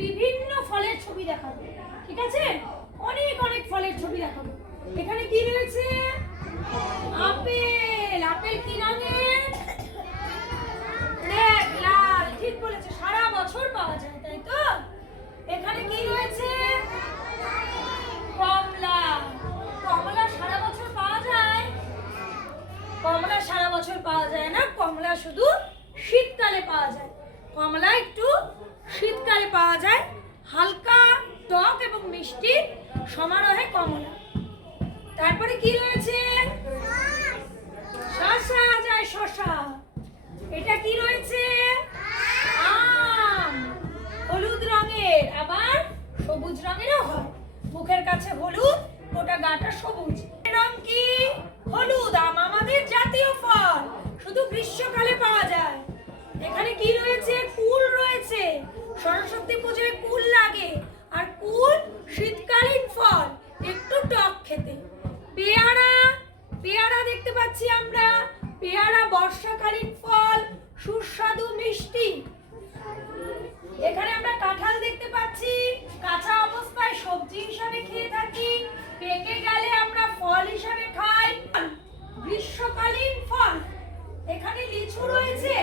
বিভিন্ন ফলের ছবি দেখাবো, ঠিক আছে? অনেক অনেক ফলের ছবি দেখাবো। এখানে কি রয়েছে? আপেল। আপেল কি রঙের? লাল। ঠিক বলেছে, সারা বছর পাওয়া যায়, তাই তো? এখানে কি রয়েছে? কমলা। কমলা সারা বছর পাওয়া যায়? কমলা সারা বছর পাওয়া যায় না, কমলা শুধু শীতকালে পাওয়া যায়। কমলা একটু শীতকালে পাওয়া যায়, হালকা টক এবং মিষ্টি সমারোহে কমলা। তারপরে কি রয়েছে? শসা যায়, শসা। এটা কি রয়েছে? আম। হলুদ রঙের, আবার সবুজ রঙেরও হয়। মুখের কাছে হলুদ, গোটা গাটা সবুজ। রং কি? হলুদ। আম আমাদের জাতীয় ফল, শুধু গ্রীষ্মকালে পাওয়া যায়। এখানে কি রয়েছে? কুল রয়েছে। সরস্বতী পূজায় কুল লাগে, আর কুল শীতকালীন ফল, একটু টক খেতে। পেয়ারা। পেয়ারা দেখতে পাচ্ছি আমরা। পেয়ারা বর্ষাকালীন ফল, সুস্বাদু মিষ্টি। এখানে আমরা কাঁঠাল দেখতে পাচ্ছি, কাঁচা অবস্থায় সবজি হিসাবে খেয়ে থাকি, পেকে গেলে আমরা ফল হিসাবে খাই, গ্রীষ্মকালীন ফল। এখানে লিচু রয়েছে,